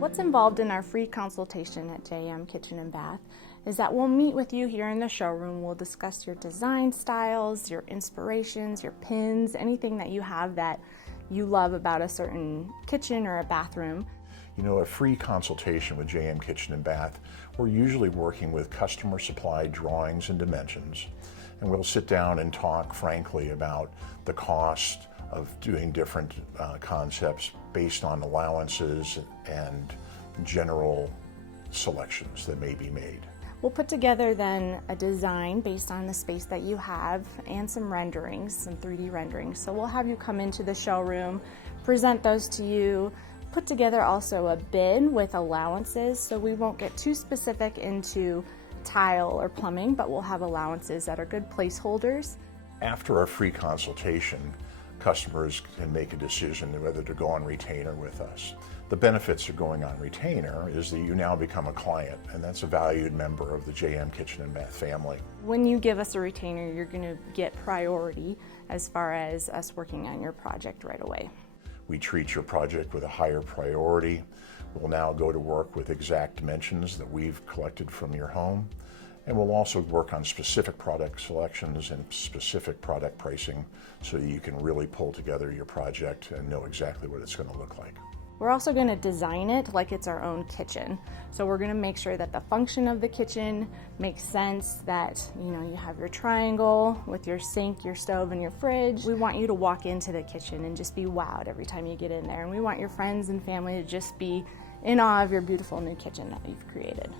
what's involved in our free consultation at JM Kitchen and Bath is that we'll meet with you here in the showroom. We'll discuss your design styles, your inspirations, your pins, anything that you have that you love about a certain kitchen or a bathroom. You know, a free consultation with JM Kitchen and Bath, we're usually working with customer supplied drawings and dimensions, and we'll sit down and talk frankly about the cost of doing different concepts based on allowances and general selections that may be made. We'll put together then a design based on the space that you have and some renderings, some 3D renderings. So we'll have you come into the showroom, present those to you, put together also a bid with allowances, so we won't get too specific into tile or plumbing, but we'll have allowances that are good placeholders. After our free consultation, customers can make a decision whether to go on retainer with us. The benefits of going on retainer is that you now become a client, and that's a valued member of the JM Kitchen and Bath family. When you give us a retainer, you're going to get priority as far as us working on your project right away. We treat your project with a higher priority. We'll now go to work with exact dimensions that we've collected from your home. And we'll also work on specific product selections and specific product pricing so that you can really pull together your project and know exactly what it's going to look like. We're also going to design it like it's our own kitchen. So we're going to make sure that the function of the kitchen makes sense, that you have your triangle with your sink, your stove, and your fridge. We want you to walk into the kitchen and just be wowed every time you get in there. And we want your friends and family to just be in awe of your beautiful new kitchen that you've created.